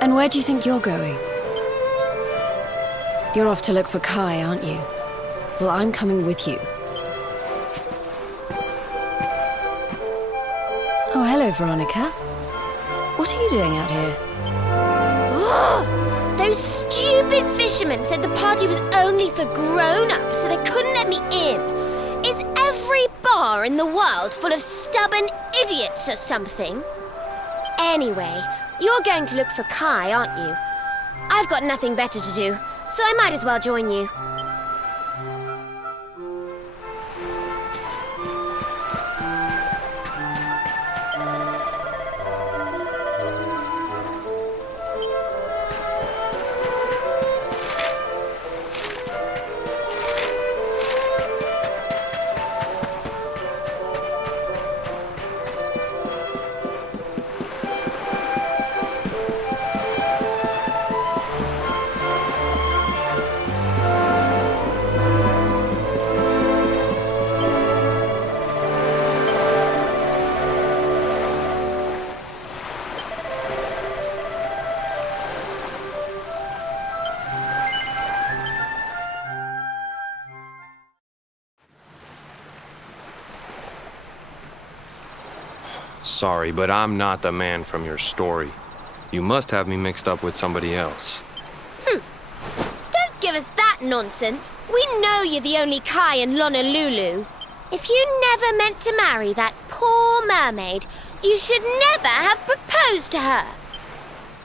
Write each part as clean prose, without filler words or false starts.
And where do you think you're going? You're off to look for Kai, aren't you? Well, I'm coming with you. Oh, hello, Veronica. What are you doing out here? Ugh! Those stupid fishermen said the party was only for grown-ups, so they couldn't let me in. Is every bar in the world full of stubborn idiots or something? Anyway, you're going to look for Kai, aren't you? I've got nothing better to do, so I might as well join you. Sorry, but I'm not the man from your story. You must have me mixed up with somebody else. Don't give us that nonsense. We know you're the only Kai in Honolulu. If you never meant to marry that poor mermaid, you should never have proposed to her.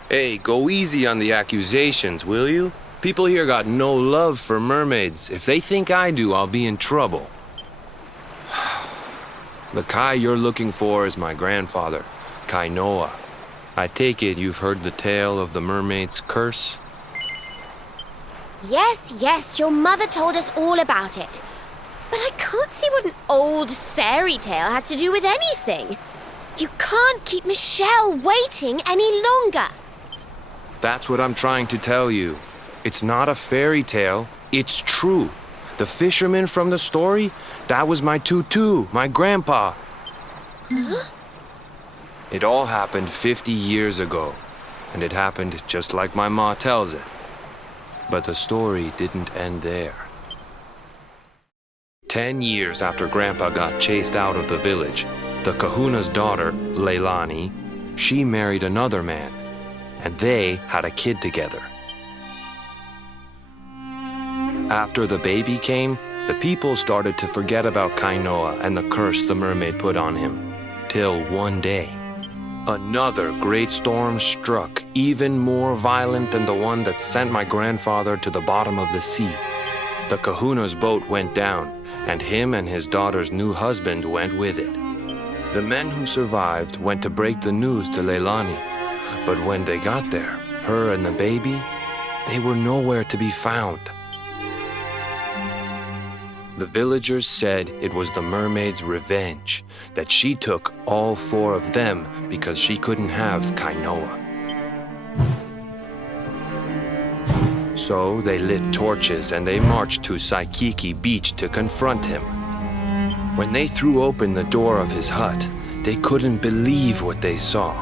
Hey, go easy on the accusations, will you? People here got no love for mermaids. If they think I do, I'll be in trouble. The Kai you're looking for is my grandfather, Kainoa. I take it you've heard the tale of the mermaid's curse? Yes, your mother told us all about it. But I can't see what an old fairy tale has to do with anything. You can't keep Michelle waiting any longer. That's what I'm trying to tell you. It's not a fairy tale, it's true. The fisherman from the story, that was my tutu, my grandpa. Huh? It all happened 50 years ago, and it happened just like my ma tells it. But the story didn't end there. 10 years after Grandpa got chased out of the village, the kahuna's daughter, Leilani, she married another man, and they had a kid together. After the baby came, the people started to forget about Kainoa and the curse the mermaid put on him. Till one day, another great storm struck, even more violent than the one that sent my grandfather to the bottom of the sea. The kahuna's boat went down, and him and his daughter's new husband went with it. The men who survived went to break the news to Leilani, but when they got there, her and the baby, they were nowhere to be found. The villagers said it was the mermaid's revenge, that she took all 4 of them because she couldn't have Kainoa. So they lit torches and they marched to Saikiki Beach to confront him. When they threw open the door of his hut, they couldn't believe what they saw.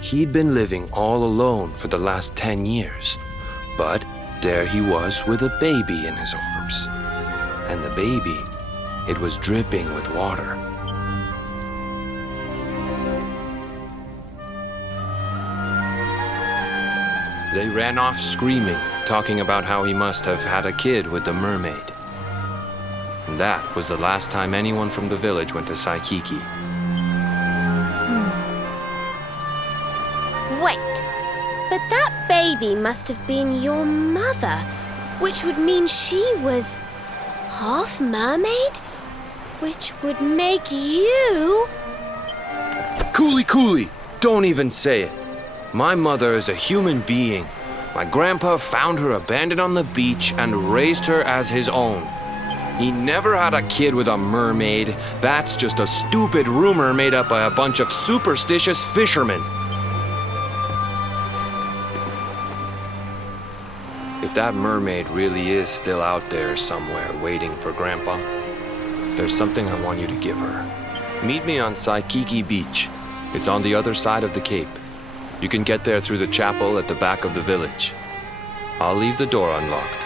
He'd been living all alone for the last 10 years. But there he was with a baby in his arms. And the baby, it was dripping with water. They ran off screaming, talking about how he must have had a kid with the mermaid. And that was the last time anyone from the village went to Saikiki. Wait. But that baby must have been your mother, which would mean she was half mermaid, which would make you... Cooley, don't even say it. My mother is a human being. My grandpa found her abandoned on the beach and raised her as his own. He never had a kid with a mermaid. That's just a stupid rumor made up by a bunch of superstitious fishermen. If that mermaid really is still out there somewhere waiting for Grandpa, there's something I want you to give her. Meet me on Saikiki Beach. It's on the other side of the cape. You can get there through the chapel at the back of the village. I'll leave the door unlocked.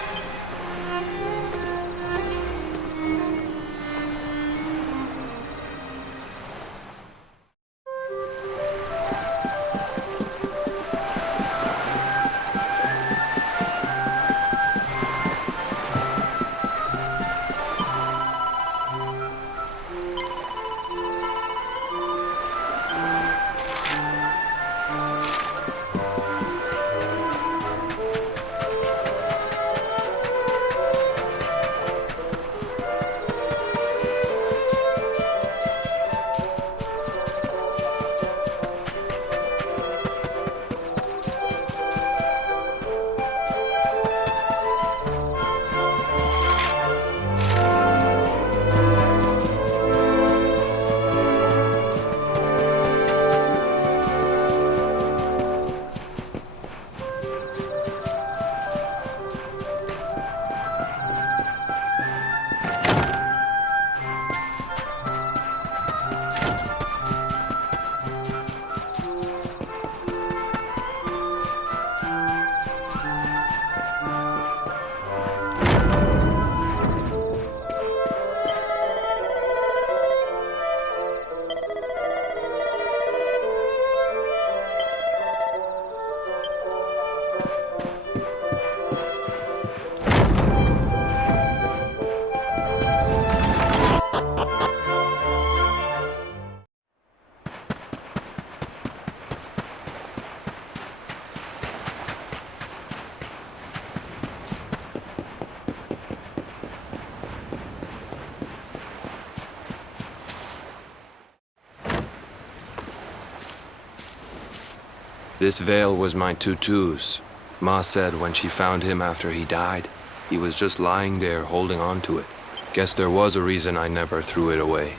This veil was my tutu's. Ma said when she found him after he died, he was just lying there holding on to it. Guess there was a reason I never threw it away.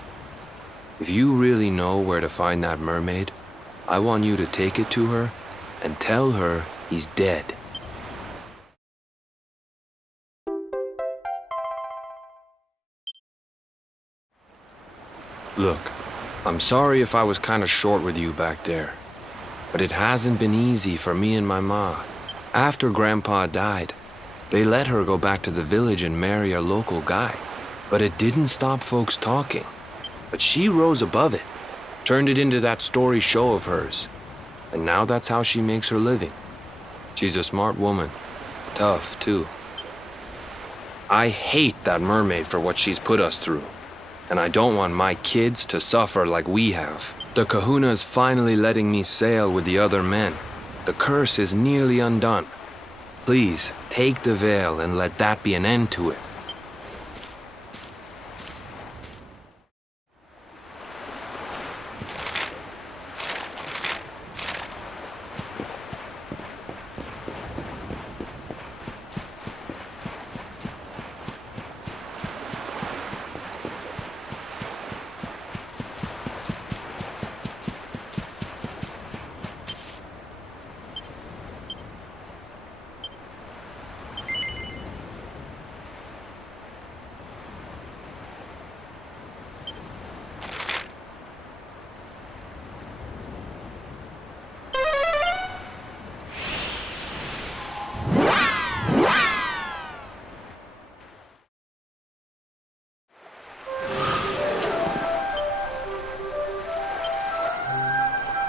If you really know where to find that mermaid, I want you to take it to her and tell her he's dead. Look, I'm sorry if I was kinda short with you back there. But it hasn't been easy for me and my ma. After Grandpa died, they let her go back to the village and marry a local guy. But it didn't stop folks talking. But she rose above it, turned it into that story show of hers. And now that's how she makes her living. She's a smart woman. Tough, too. I hate that mermaid for what she's put us through. And I don't want my kids to suffer like we have. The kahuna's finally letting me sail with the other men. The curse is nearly undone. Please, take the veil and let that be an end to it.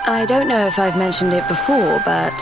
I don't know if I've mentioned it before, but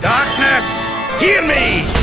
Darkness, hear me!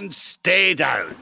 And stay down.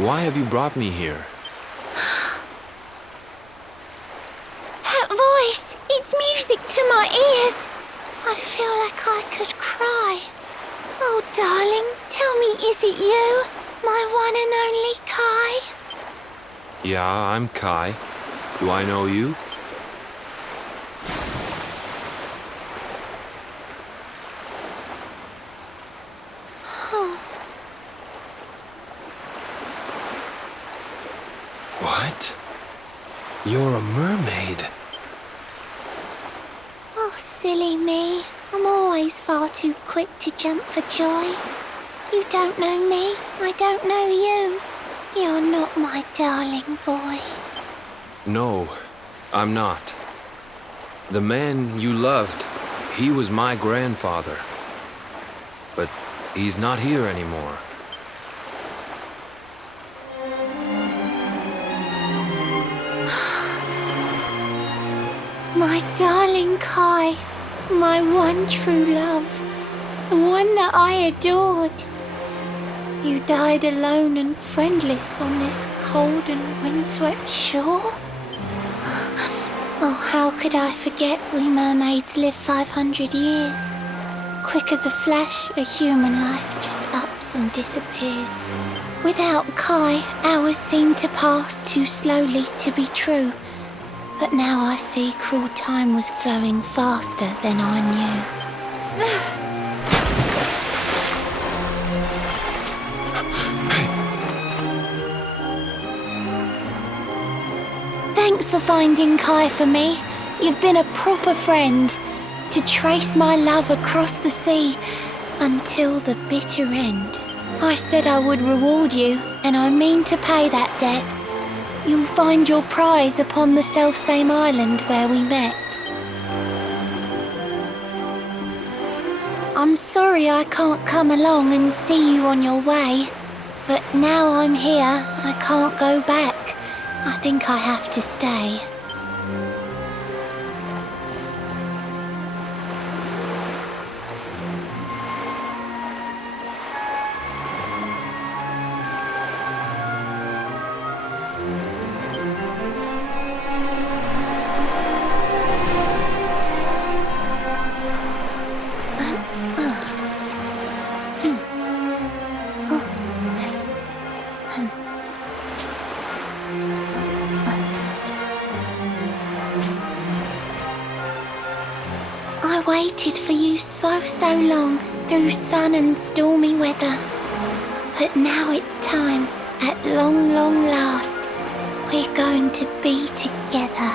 Why have you brought me here? That voice! It's music to my ears! I feel like I could cry. Oh, darling, tell me, is it you? My one and only Kai? Yeah, I'm Kai. Do I know you? What? You're a mermaid. Oh, silly me. I'm always far too quick to jump for joy. You don't know me, I don't know you. You're not my darling boy. No, I'm not. The man you loved, he was my grandfather. But he's not here anymore. My darling Kai, my one true love, the one that I adored. You died alone and friendless on this cold and windswept shore. Oh, how could I forget we mermaids live 500 years? Quick as a flash, a human life just ups and disappears. Without Kai, hours seem to pass too slowly to be true. But now I see cruel time was flowing faster than I knew. Thanks for finding Kai for me. You've been a proper friend. To trace my love across the sea until the bitter end. I said I would reward you, and I mean to pay that debt. You'll find your prize upon the selfsame island where we met. I'm sorry I can't come along and see you on your way, but now I'm here, I can't go back. I think I have to stay. I waited for you so long, through sun and stormy weather. But now it's time, at long last, we're going to be together.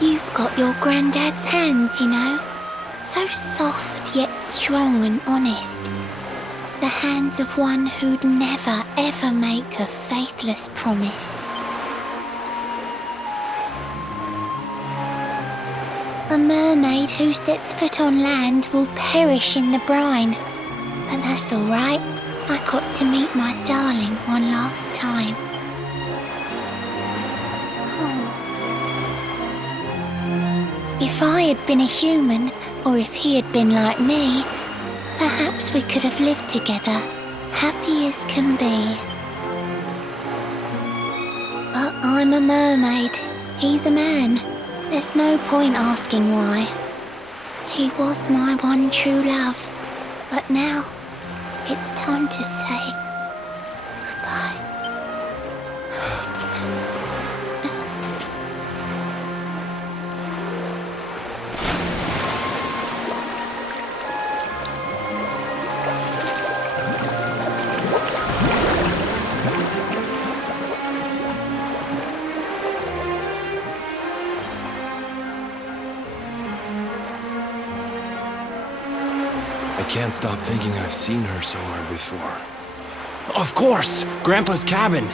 You've got your granddad's hands, you know. So soft yet strong and honest. The hands of one who'd never ever make a faithless promise. A mermaid who sets foot on land will perish in the brine. But that's all right. I got to meet my darling one last time. If I had been a human, or if he had been like me, perhaps we could have lived together, happy as can be. But I'm a mermaid, he's a man. There's no point asking why. He was my one true love, but now it's time to say goodbye. I can't stop thinking I've seen her somewhere before. Of course! Grandpa's cabin!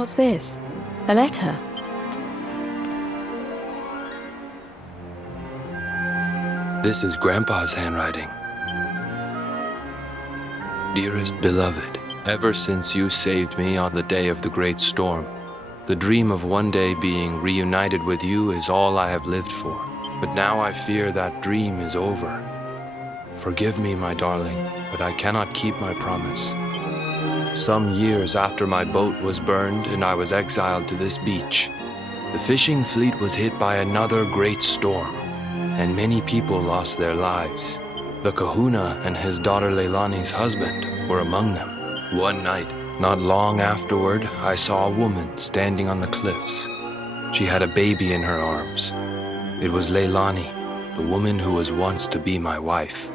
What's this? A letter? This is Grandpa's handwriting. Dearest beloved, ever since you saved me on the day of the great storm, the dream of one day being reunited with you is all I have lived for. But now I fear that dream is over. Forgive me, my darling, but I cannot keep my promise. Some years after my boat was burned and I was exiled to this beach, the fishing fleet was hit by another great storm, and many people lost their lives. The kahuna and his daughter Leilani's husband were among them. One night, not long afterward, I saw a woman standing on the cliffs. She had a baby in her arms. It was Leilani, the woman who was once to be my wife.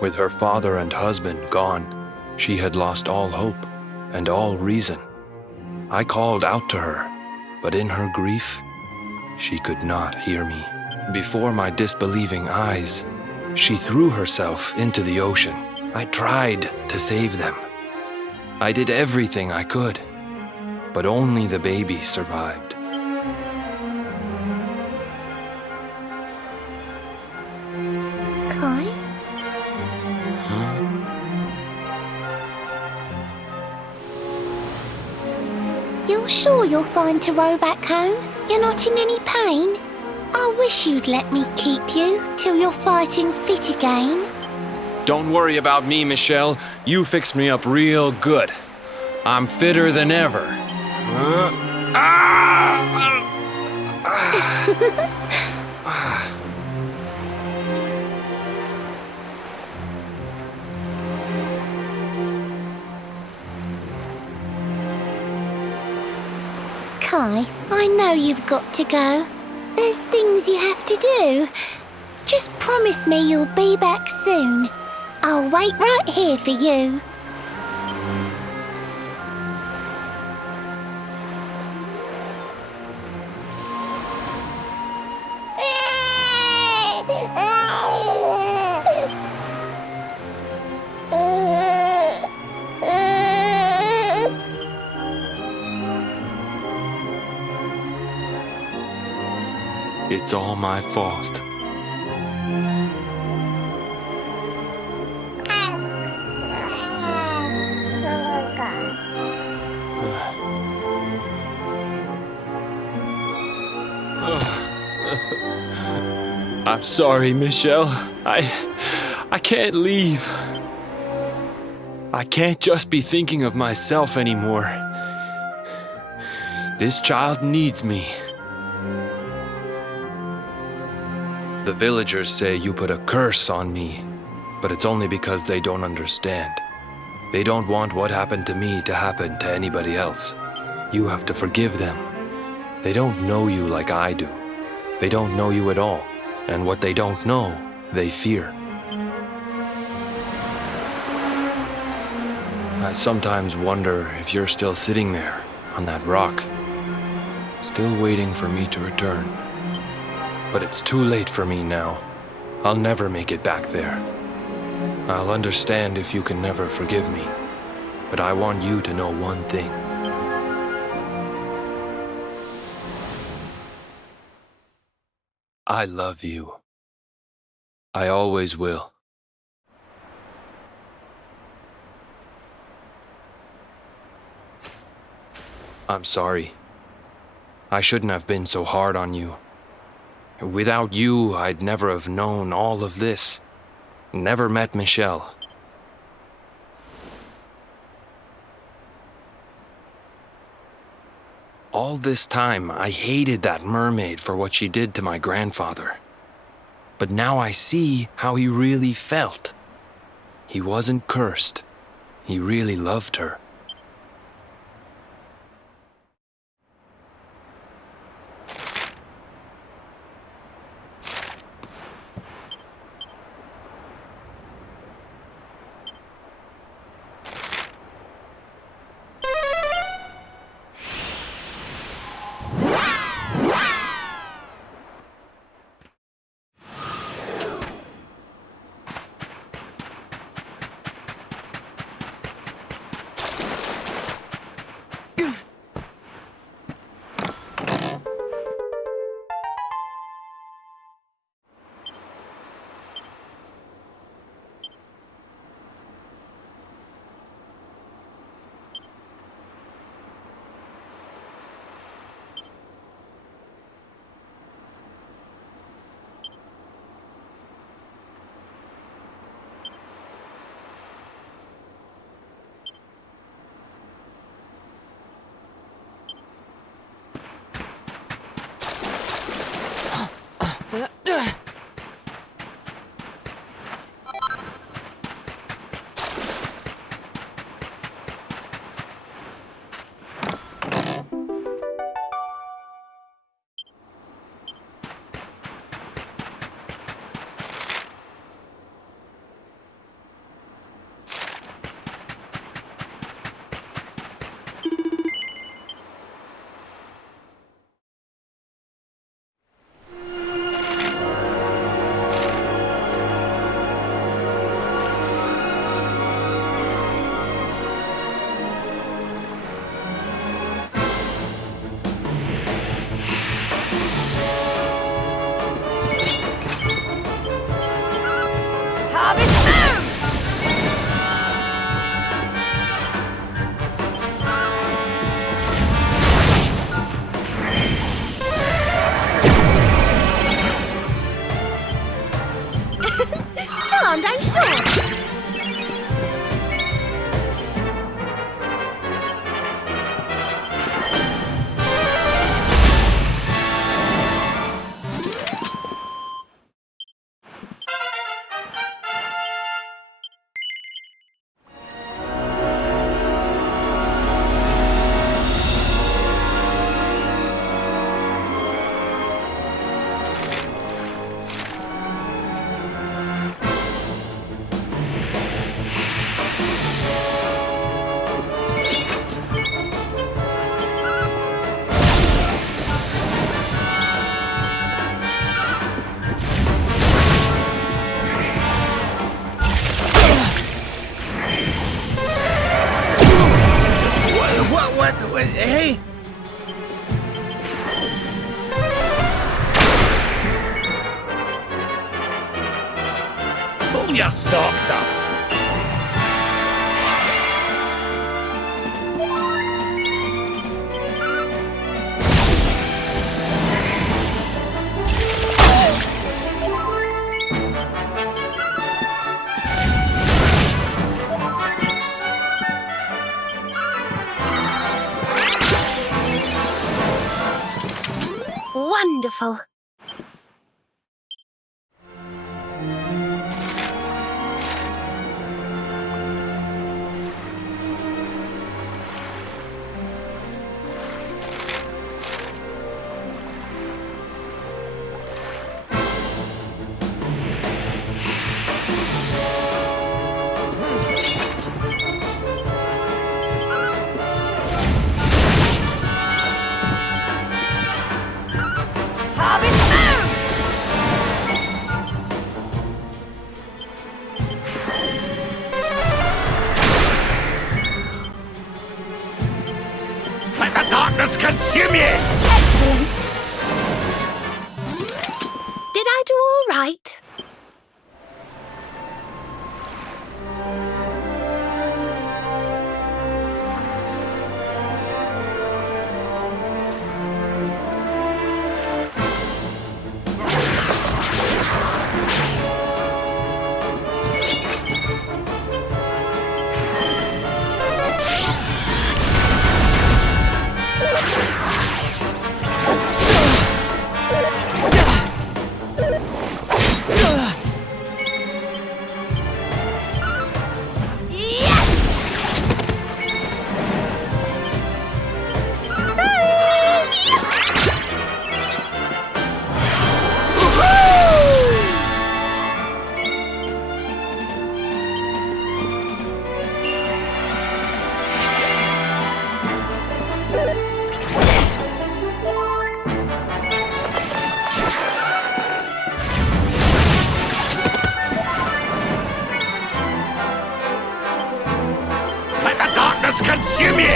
With her father and husband gone, she had lost all hope and all reason. I called out to her, but in her grief, she could not hear me. Before my disbelieving eyes, she threw herself into the ocean. I tried to save them. I did everything I could, but only the baby survived. Kai? You're sure you're fine to row back home? You're not in any pain? I wish you'd let me keep you till you're fighting fit again. Don't worry about me, Michelle. You fixed me up real good. I'm fitter than ever. Kai, I know you've got to go. There's things you have to do. Just promise me you'll be back soon. I'll wait right here for you. It's all my fault. I'm sorry, Michelle. I can't leave. I can't just be thinking of myself anymore. This child needs me. The villagers say you put a curse on me, but it's only because they don't understand. They don't want what happened to me to happen to anybody else. You have to forgive them. They don't know you like I do. They don't know you at all, and what they don't know, they fear. I sometimes wonder if you're still sitting there on that rock, still waiting for me to return. But it's too late for me now. I'll never make it back there. I'll understand if you can never forgive me, but I want you to know one thing. I love you. I always will. I'm sorry. I shouldn't have been so hard on you. Without you, I'd never have known all of this. Never met Michelle. All this time, I hated that mermaid for what she did to my grandfather. But now I see how he really felt. He wasn't cursed. He really loved her. Charmed, I'm sure. What? Hey! Pull your socks up! Wonderful. Let the darkness consume you! Excellent. Did I do all right? Consume you!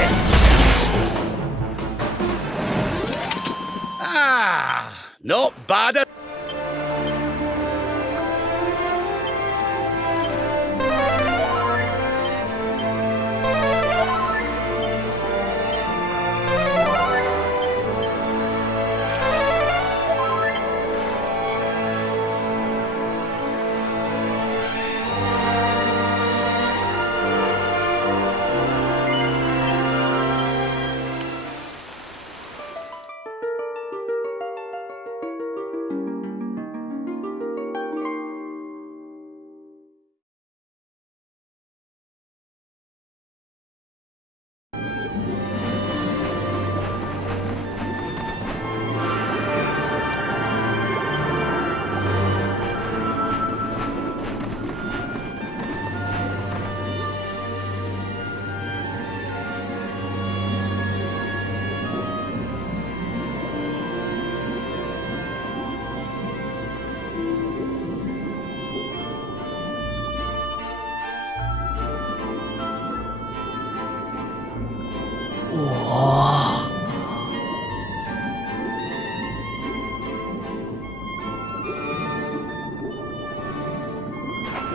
Not bad at...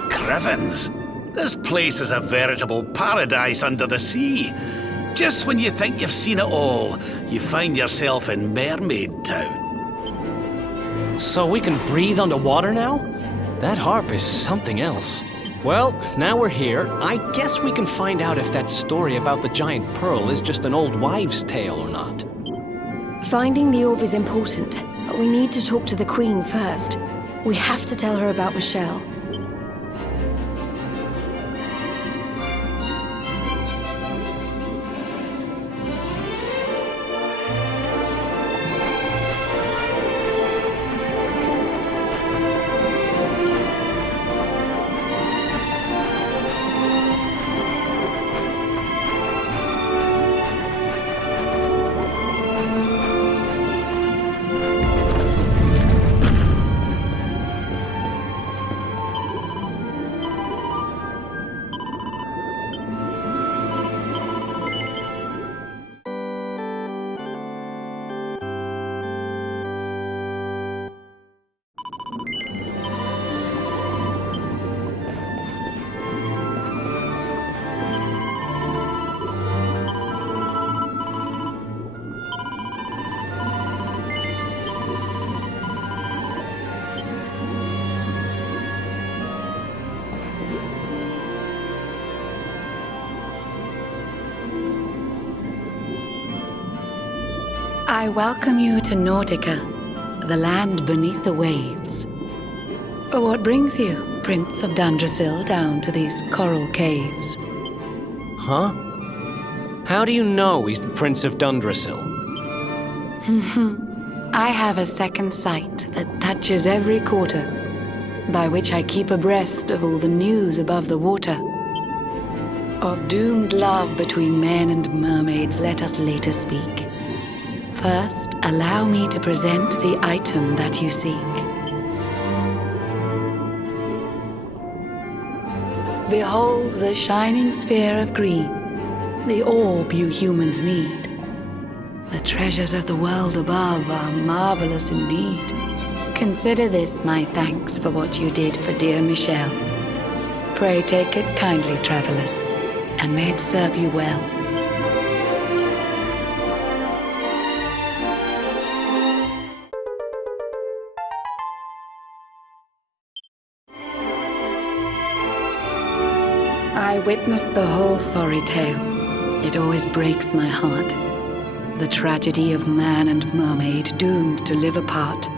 Griffins, this place is a veritable paradise under the sea. Just when you think you've seen it all, you find yourself in Mermaid Town. So we can breathe underwater now? That harp is something else. Well, now we're here, I guess we can find out if that story about the giant pearl is just an old wives' tale or not. Finding the orb is important, but we need to talk to the Queen first. We have to tell her about Michelle. I welcome you to Nautica, the land beneath the waves. What brings you, Prince of Dundrasil, down to these coral caves? Huh? How do you know he's the Prince of Dundrasil? I have a second sight that touches every quarter, by which I keep abreast of all the news above the water. Of doomed love between men and mermaids, let us later speak. First, allow me to present the item that you seek. Behold the shining sphere of green, the orb you humans need. The treasures of the world above are marvelous indeed. Consider this my thanks for what you did for dear Michelle. Pray take it kindly, travelers, and may it serve you well. I witnessed the whole sorry tale. It always breaks my heart. The tragedy of man and mermaid doomed to live apart.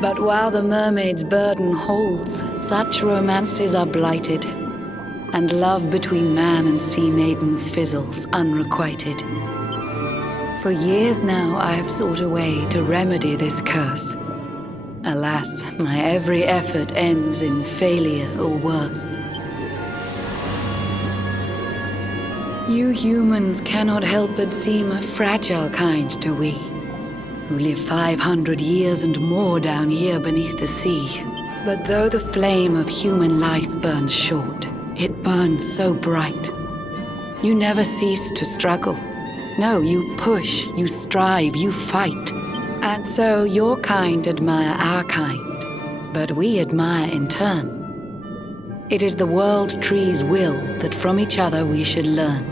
But while the mermaid's burden holds, such romances are blighted, and love between man and sea maiden fizzles unrequited. For years now I have sought a way to remedy this curse. Alas, my every effort ends in failure or worse. You humans cannot help but seem a fragile kind to we, who live 500 years and more down here beneath the sea. But though the flame of human life burns short, it burns so bright. You never cease to struggle. No, you push, you strive, you fight. And so your kind admire our kind, but we admire in turn. It is the world tree's will that from each other we should learn.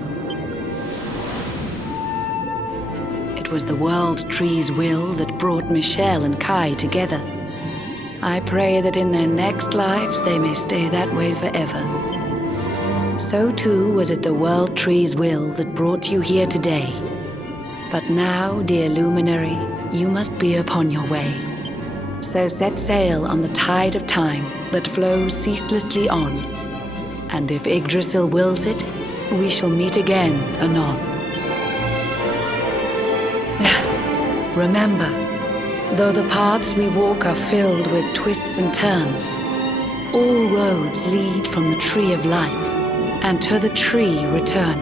It was the world tree's will that brought Michelle and Kai together. I pray that in their next lives they may stay that way forever. So too was it the world tree's will that brought you here today. But now, dear luminary, you must be upon your way. So set sail on the tide of time that flows ceaselessly on. And if Yggdrasil wills it, we shall meet again anon. Remember, though the paths we walk are filled with twists and turns, all roads lead from the tree of life, and to the tree return.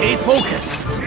Stay focused.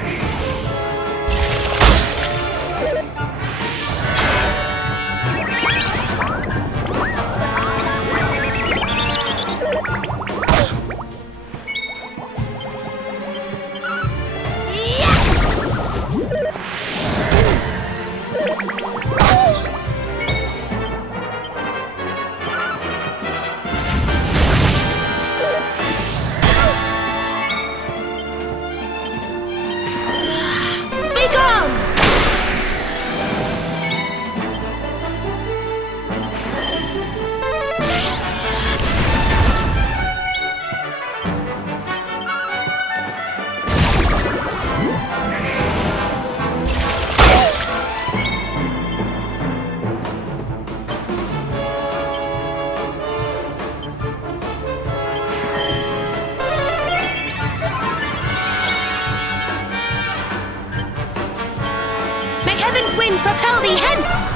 May heaven's winds propel thee hence!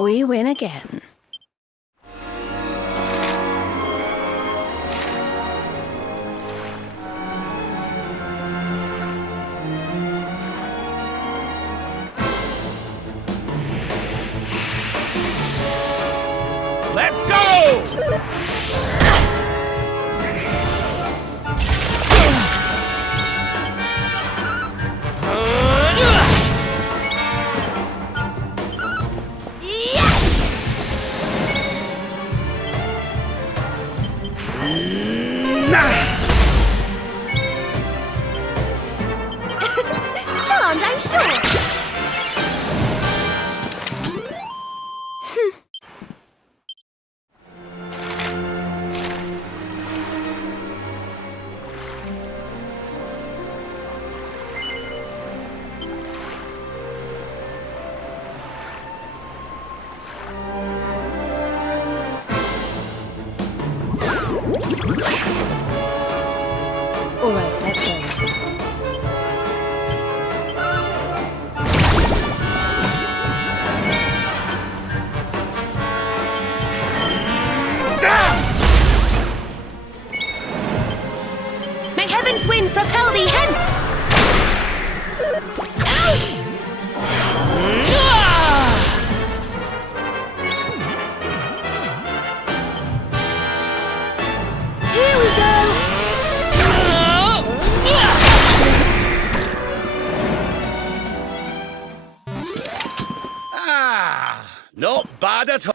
We win again. Let's go! Charmed, I'm sure. All right, let's go. May heaven's winds propel thee hence! Here we go! Not bad at all.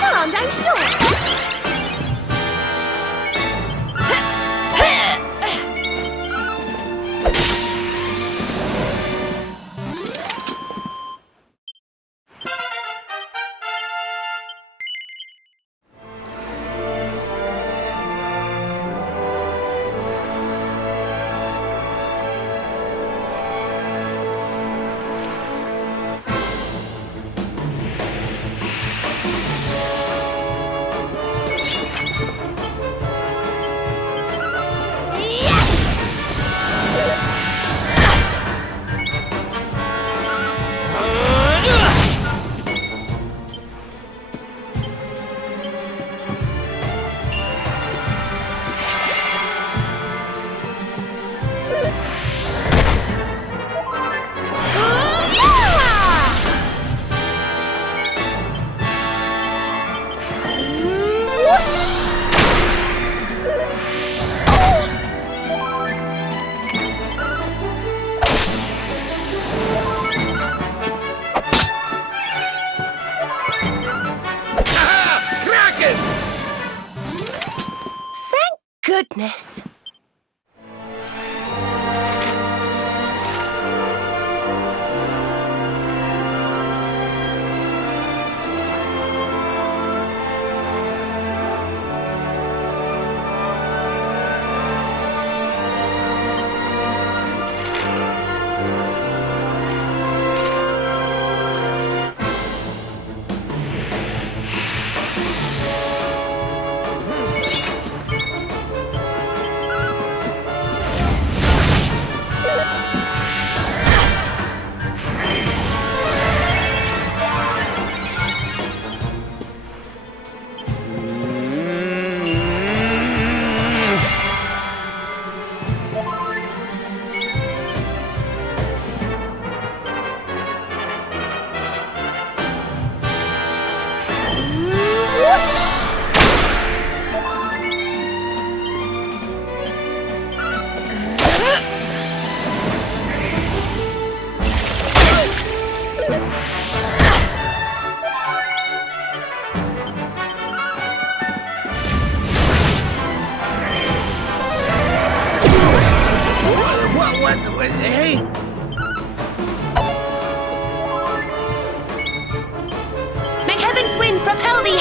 Charmed, I'm sure. Goodness. Hey! May heaven's winds propel thee